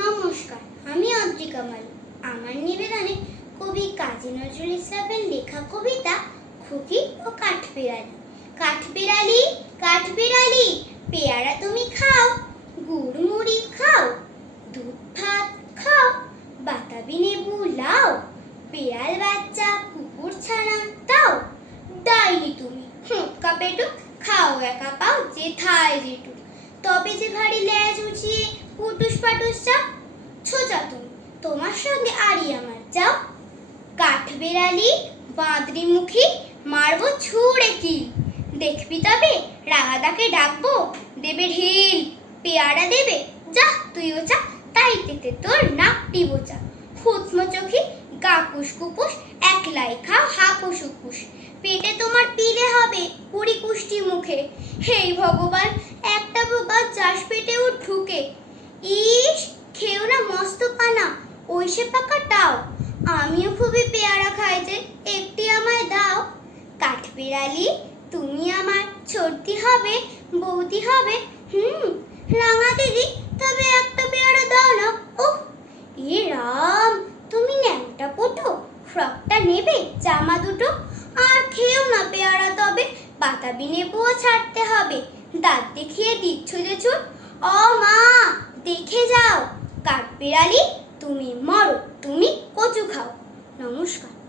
নমস্কার, আমি অদ্রিকা মালু আমার নিবেদনে কবি কাজী নজরুল ইসলামের লেখা কবিতা খুকি ও কাঠবিড়ালি। কাঠবিড়ালি কাঠবিড়ালি, পেয়ারা তুমি খাও, গুড় মুড়ি খাও, দুধ ভাত খাও, বাতাবি লেবু লাও, বিড়াল বাচ্চা কুকুর ছানা দাও। ডাইনি তুমি হুঁকা পেটু, খাও একা পাও যেথায় যেটু তবে যে ভারী ল্যাজ উঁচিয়ে পুটুস পাটুস যাও ছোজা তুমি। তোমার সঙ্গে আরি আমার যাও কাঠ বেড়ালি, বাঁদরি মুখী, মারবো ছুঁড়ে কি দেখবি তবে রাগাদাকে ডাকবো, দেবে ঢিল। পেয়ারা দেবে, যা তুইও যা তাই তেতে তোর নাক টিবোচা ফুৎমো চোখি গা কুসকুপুস একলাই খাও হাপুস উপুস। পেটে তোমার পিলে হবে কুড়ি কুষ্টি মুখে। হেই ভগবান, একটা বোকা চাষ পেটেও ঢুকে। ইস, খেও না মস্ত পানা। ওই সে পাকাটাও। আমিও খুবই পেয়ারা খাই যে, একটি আমায় দাও। কাঠবিড়ালি, তুমি আমার ছোটদি হবে, বৌদি হবে, হুম, রাঙা দিদি, তবে একটা পেয়ারা দাও না। ও এ রাম, তুমি ন্যাংটা পটো, ফ্রকটা নেবে, জামা দুটো, আর খেও না পেয়ারা তবে, বাতাবি নেবুও ছাড়তে হবে। দাঁত দেখিয়ে দিচ্ছ যে ছুট ও মা দেখে যাও। কাঠবিড়ালি তুমি মরো তুমি কচু খাও। নমস্কার।